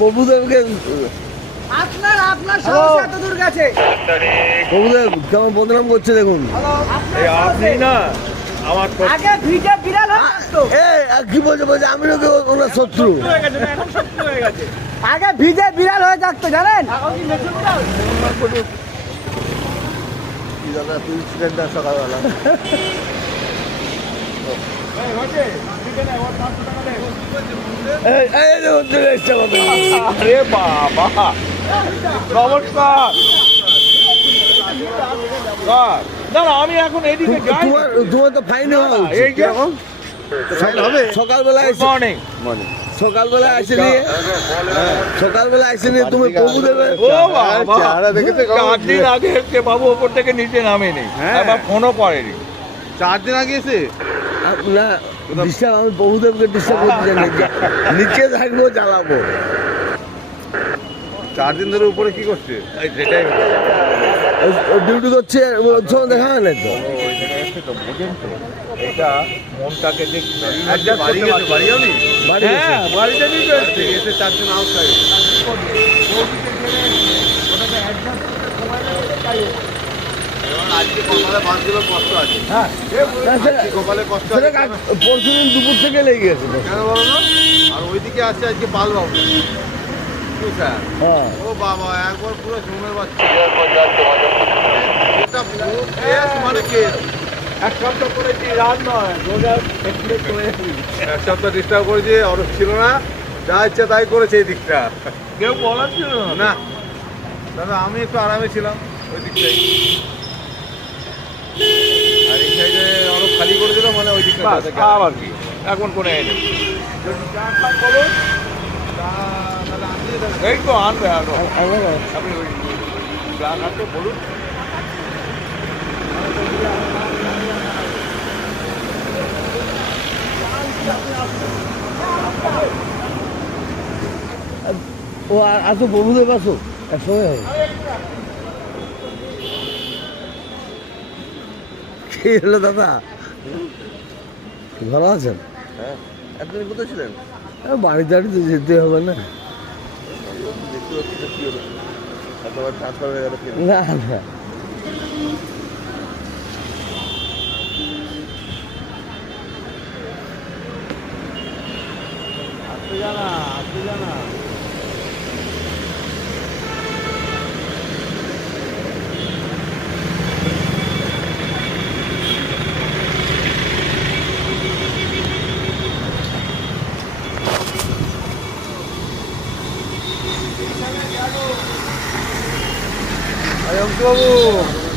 প্রভুদেবকে আপনার আপনার সাহস এত দূর গেছে। প্রভুদেব কেমন বদনাম করছে দেখুন। আপনি না আমার আগে ভিজে বিড়াল হয়ে এ কি বলছে বলছে আমি নাকি ওনার শত্রু। হয়ে গেছে না, এখন শত্রু হয়ে গেছে। আগে ভিজে বিড়াল হয়ে থাকতো জানেন? সকালবেলা। আরে বাবা। নমস্কার। না না আমি এখন এদিকে যাই তোমার তোমার তো ফাইন হওয়া এই যে সকালবেলা মর্নিং সকালবেলা এসে নিয়ে সকালবেলা এসে নিয়ে তুমি চার দিন আগে বাবু ওপর থেকে নিচে নামেনি। হ্যাঁ। একবার ফোনও করেনি। চার দিন আগে এসে? না ডিস্টার্ব আমি প্রভুদেবকে ডিস্টার্ব করতে চাই নিচে থাকব জ্বালাবো। চার দিন ধরে উপরে কি করছে? এই সেটাই ডিউটি করছে দেখা হয় না তো এটা মনটাকে যে বাড়ি বাড়ি বাড়ি। হ্যাঁ আছে। পরশুদিন দুপুর থেকে লেগে গেছে কেন বলো না আর ওইদিকে আসছে আজকে পাল বাবু হ্যাঁ। ও বাবা একবার পুরো পুরো কেস মানে কেস এক সপ্তাহ করেছি রাত নয়? এক সপ্তাহ ডিস্টার্ব করেছে ছিল না। যা ইচ্ছা তাই করেছে এই দিকটা। কেউ বলার ছিল না? না। দাদা আমি একটু আরামে ছিলাম। ওই দিকটাই। মানে ওই দিকটা বাস, আবার কি এখন করে এনে যদি চা খান বলুন। এই তো আনবে আনো আপনি ওই বলুন। ও আসো প্রভুদেব আসো একসঙ্গে কি হলো দাদা? ভালো আছেন? হ্যাঁ। আপনি কোথায় ছিলেন? বাড়ি টাড়ি তো যেতে হবে না। হয়ে না না। আসতে জানা। আসতে জানা বাবু